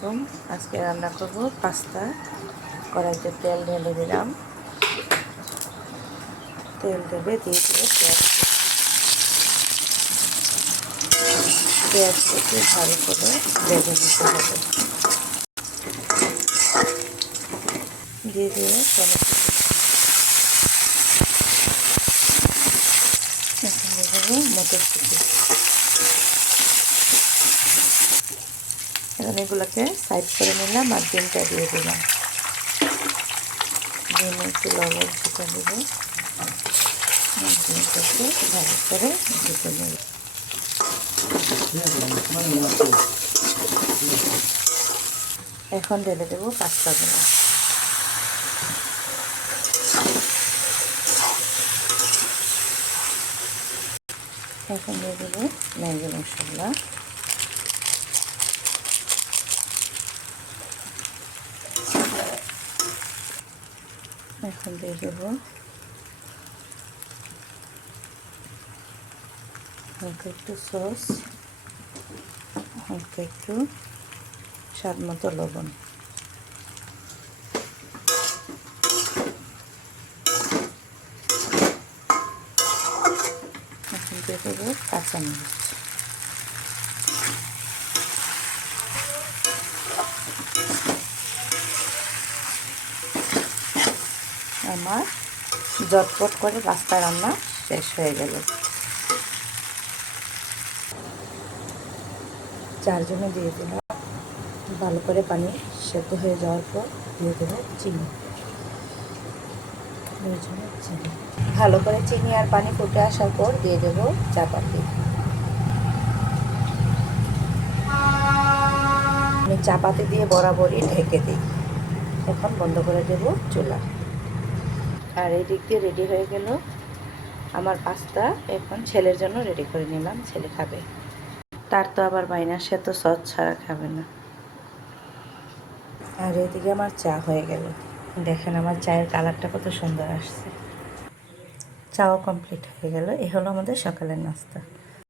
আলাইকুম। আজকে রান্না করব পাস্তা। কড়াইতে তেল ঢেলে দিলাম। তেল ঢেলে দিয়ে পেঁয়াজ কেটে ভালো করে ভেজে নিতে হবে। দিয়ে এখন দিয়ে দেবো মটরশুঁটি। এখন এগুলোকে সাইড করে নিলাম আর ডিমটা দিয়ে দিলাম। ডিমে একটু লবণ ছিটা দেবো। ডিমটাকে ভালো করে ভেজে নেব। এখন ঢেলে দেবো পাস্তাগুলো। এখন দিয়ে দেবো ম্যাগি মশলা। এখন দিয়ে দেবো হালকা একটু সস, হালকা একটু স্বাদ মতো লবণ। এখন দিয়ে দেবো কাঁচামরিচ। আমার ঝটপট করে পাস্তা রান্না শেষ হয়ে গেল। চারজনে দিয়ে দিলাম। ভালো করে পানি সেদ্ধ হয়ে যাওয়ার পর দিয়ে দেবো চিনি। চিনি ভালো করে চিনি আর পানি ফুটে আসার পর দিয়ে দেবো চাপাতি। আমি চাপাতি দিয়ে বরাবরই ঢেকে দিই। এখন বন্ধ করে দেব চুলা। আর এই দিক দিয়ে রেডি হয়ে গেল আমার পাস্তা। এখন ছেলের জন্য রেডি করে নিলাম, ছেলে খাবে। তার তো আবার বাইনা, সে তো সস ছাড়া খাবে না। আর এদিকে আমার চা হয়ে গেল। দেখেন আমার চায়ের কালারটা কত সুন্দর আসছে। চাও কমপ্লিট হয়ে গেল। এ হলো আমাদের সকালের নাস্তা।